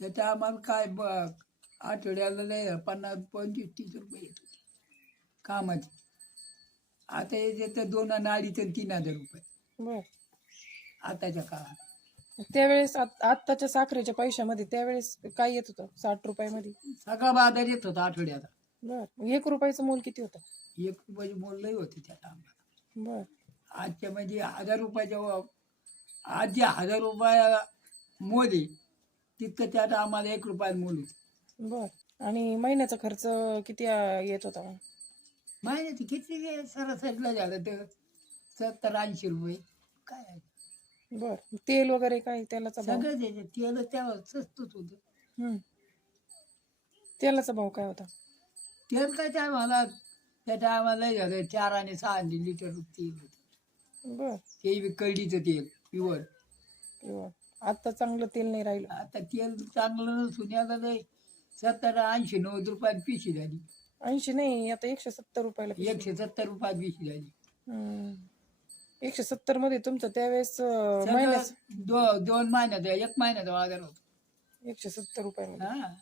त्याच्या आम्हाला काय आठवड्याला लय 50-25-30 रुपये येत होते कामाचे. आता येते तर 2 आणि 2.5 आणि 3,000 रुपये बर. आताच्या काळात. त्यावेळेस आत्ताच्या साखरेच्या पैशामध्ये त्यावेळेस काय येत होतं 60 रुपयामध्ये? सगळा बाजार येत होता आठवड्याला. बर. 1 रुपयाचं मोल किती होतं? 1 रुपयाची मोल लई होती त्या टायमाला. बर. आजच्या म्हणजे 1,000 रुपयाच्या आज जे 1,000 रुपया मोल आहे तितकं त्यात आम्हाला 1 रुपयाला मोल होतं. बर. आणि महिन्याचा खर्च किती येत होता मग? महिन्याची किती सरासरीला झालं तर 70-80 रुपये काय आहे. बर. तेल वगैरे काय तेलाचा भाव? सगळं त्याच्यात तेल त्यावर स्वस्तच होतं. हम्म. तेलाचा भाव काय होता? तेल काय टायमाला त्या टायमाला झालं 4 आणि 6 लिटर तेल होतं. बर. ते बी कढीचं तेल प्युअर. किंवा आता चांगलं तेल नाही राहिलं. आता तेल चांगलं नसून याला लय 70-80-90 रुपयात पिशी झाली. 80 नाही, आता 170 रुपयाला पिशवी. 170 रुपयात पिशी झाली. 170 मध्ये तुमचं त्यावेळेस सगळं महिन्याच 2 महिन्याचा 1 महिन्याचा बाजार होता. 170 रुपयामध्ये. हा